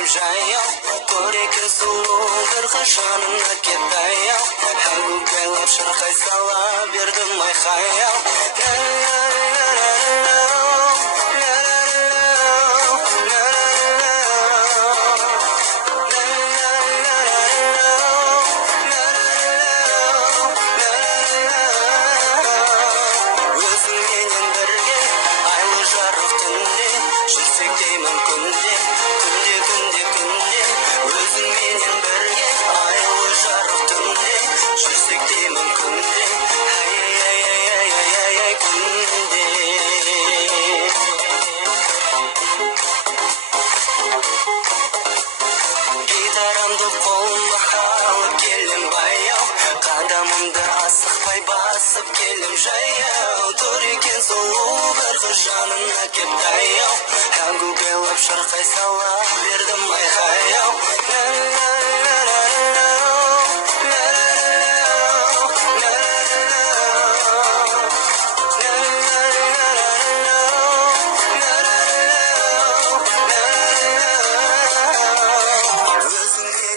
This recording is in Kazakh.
келем жаяу, көреген сұлу бір қыз жанына кеп аяу, әгугайлап шырқай сала бердім айқай-ау. Өзіңменен бірге айлы жарық түнде, жүрсек деймін күнде, күнде, күнде, күнде. Өзіңменен бірге айлы жарық түнде, жүрсек деймін күнде, ай, күнде. Гитарамды қолыма алып келем баяу, қадамымды асықпай басып келем жаяу, тұр екен сұлу бір қыз жанына кеп таяу, әгугайлап шырқай сала бердім айқай-ау.